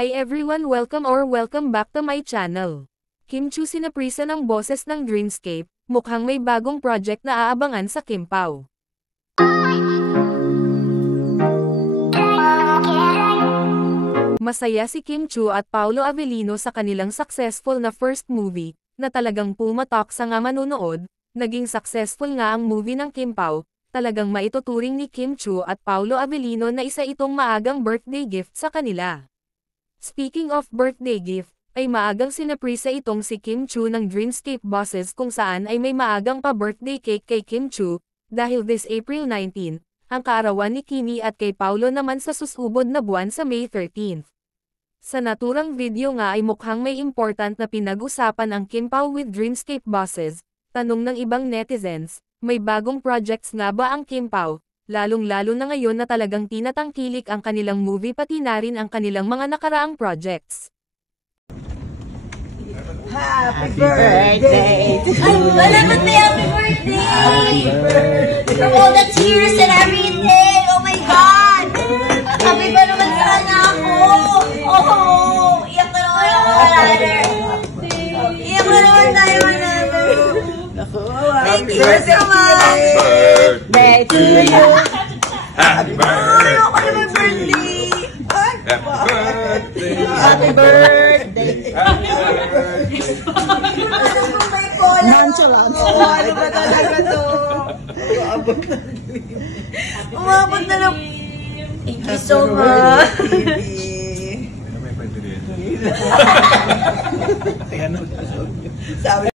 Hi everyone, welcome back to my channel. Kim Chiu sinaprisa ng boses ng Dreamscape, mukhang may bagong project na aabangan sa Kim Pao. Masaya si Kim Chiu at Paolo Avellino sa kanilang successful na first movie, na talagang pumatok sa nga manunood. Naging successful nga ang movie ng Kim Pao, talagang maituturing ni Kim Chiu at Paolo Avellino na isa itong maagang birthday gift sa kanila. Speaking of birthday gift, ay maagang sinaprisa itong si Kim Chiu ng Dreamscape bosses kung saan ay may maagang pa-birthday cake kay Kim Chiu, dahil this April 19, ang kaarawan ni Kimi at kay Paolo naman sa susubod na buwan sa May 13. Sa naturang video nga ay mukhang may important na pinag-usapan ang Kim Pao with Dreamscape bosses. Tanong ng ibang netizens, may bagong projects nga ba ang Kim Pao? Lalong-lalo na ngayon na talagang tinatangkilik ang kanilang movie pati na rin ang kanilang mga nakaraang projects. Happy birthday! Happy birthday! For all the tears and everything! Oh my God! Happy ba naman sana ako? Oh! Iyak na naman ako, Manather! Iyak na naman tayo, Manather! Thank you so much! Happy birthday to you! Happy birthday! Ayoko na may birthday! Happy birthday! Nonchalant! Ano ba talaga to? Umabot na lang. Thank you so much! Sabi